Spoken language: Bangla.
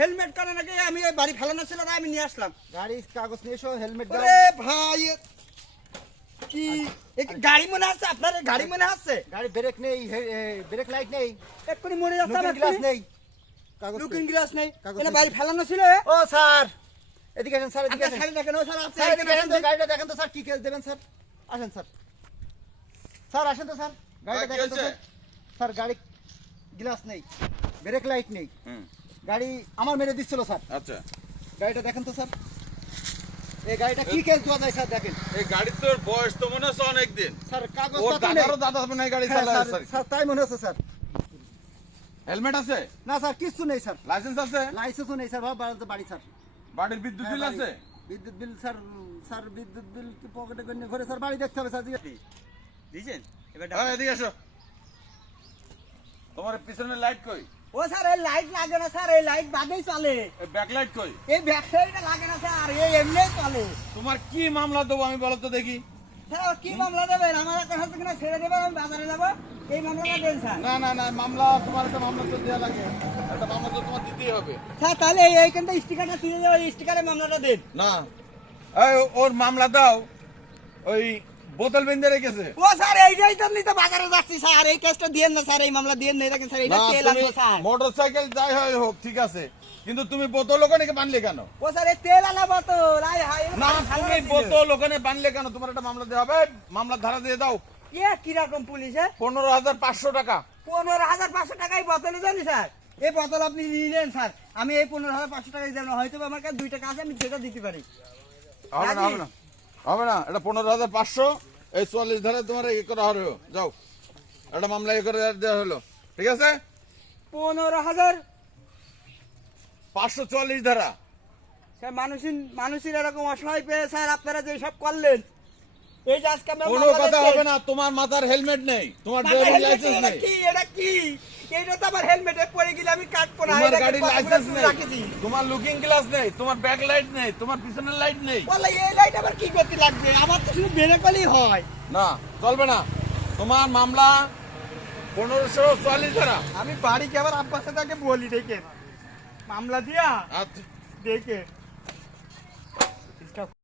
হেলমেট কেন নাকি আমি বাড়ি ফেলানো ছিল না, আমি নিয়ে আসলাম গাড়ি কাগজ নিয়ে এসো, হেলমেট দাও। ভাই কি গাড়ি মনে আছে আপনার? গাড়ি মনে আছে? গাড়ি ব্রেক নেই, ব্রেক লাইট নেই, এক্ষুনি মরে যাচ্ছে, গ্লাস নেই, লুকিং গ্লাস নেই, বাড়ি ফেলানো ছিল। ও স্যার এদিকে আসেন, স্যার এদিকে আসেন, স্যার দেখেন, স্যার স্যার এদিকে আসেন তো, গাড়িটা দেখেন তো স্যার, কি কেস দেবেন স্যার? আসেন স্যার, স্যার আসেন তো স্যার, গাড়িটা দেখেন তো স্যার। গাড়ি গ্লাস নেই, ব্রেক লাইট নেই, গাড়ি আমার মেরে দিচ্ছিল স্যার। আচ্ছা, গাড়িটা দেখেন তো স্যার, এই গাড়িটা কি কেস দেওয়া যায় স্যার? দেখেন এই গাড়ির তোর বয়স তো মনে হচ্ছে অনেক দিন স্যার, কাগজ ওর তো নেই। দাদারও দাদা হবে না গাড়ি হ্যাঁ, চালায় স্যার, স্যার। স্যার তাই মনে হচ্ছে স্যার। হেলমেট আছে? না স্যার, কিছু নেই স্যার, লাইসেন্স আছে? লাইসেন্সও নেই স্যার। বাড়ি স্যার, বাড়ির বিদ্যুৎ বিল আছে? বিদ্যুৎ বিল স্যার, স্যার বিদ্যুৎ বিল কি পকেটে করে নিয়ে ঘরে স্যার? বাড়ি দেখতে হবে স্যার। দিয়েছেন এবার? হ্যাঁ, এদিকে এসো। তোমার পিছনের লাইট কই? ও স্যার, এই লাইট লাগে না স্যার, এই লাইট বাদেই চলে। এই ব্যাক লাইট কই? এই ব্যাক সাইডটা লাগে না স্যার, এই এমনিই চলে। তোমার কি মামলা দেবো আমি বলো তো দেখি? স্যার কি মামলা দেবেন? আমার একটা হাতে কিনা ছেড়ে দেবেন, আমি বাজারে যাবো, এই মামলাটা দেন স্যার। না না না, মামলা তোমার একটা মামলা তো দেওয়া লাগে, একটা মামলা তো তোমার দিতেই হবে। স্যার তাহলে এইখানটা স্টিকারটা তুলে দেবো, স্টিকারে মামলাটা দেন। না, এই ওর মামলা দাও, ওই বোতল বেঁধে রেখেছে। ও স্যার, এইটাই তো নিতে বাজারে যাচ্ছি স্যার, এই কেসটা দিয়েন না স্যার, এই মামলা দিয়েন না, দেখেন স্যার, এটা তেল আনবো স্যার। মোটরসাইকেল যাই হয় হোক ঠিক আছে, কিন্তু তুমি বোতল ওখানে বানলে কেন? ও স্যার, এই তেল আনা বোতল, আয় হায়, না, তুমি বোতল ওখানে বানলে কেন? তোমার একটা মামলা দেওয়া হবে, মামলা ধারা দিয়ে দাও। কিরকম পুলিশে? 15,500 টাকা। 15,500 টাকায় বোতলে জানি স্যার? এই বোতল আপনি নিয়ে নেন স্যার, আমি এই 15,500 টাকায় দেবো, হয়তো আমার কাছে 2 টাকা আছে, আমি সেটা দিতে পারি। হবে না, হবে না, হবে না, এটা 15,500, এই 44 ধারা তোমার ইয়ে করা হলো, যাও একটা মামলা ইয়ে করে দেওয়া হলো, ঠিক আছে? 15,544 ধারা। স্যার, মানুষের এরকম অসহায় পেয়ে স্যার আপনারা যে সব করলেন, এই যে আজকে আমরা কোনো কথা হবে না, তোমার মাথার হেলমেট নেই, তোমার ড্রাইভিং লাইসেন্স নেই। এটা কি? এইটা তো আমার হেলমেটে পড়ে গেলে আমি কাটবো না। তোমার গাড়ির লাইসেন্স নেই, তোমার লুকিং গ্লাস নেই, তোমার ব্যাক লাইট নেই, তোমার পিছনের লাইট নেই। বলে এই লাইট আবার কি করতে লাগবে? আমার তো শুধু বেরে কলেই হয়। না, চলবে না, তোমার মামলা 1544 ধারা। আমি বাড়ি কে আবার আব্বার সাথে আগে বলি, দেখে মামলা দিয়া আচ্ছা দেখে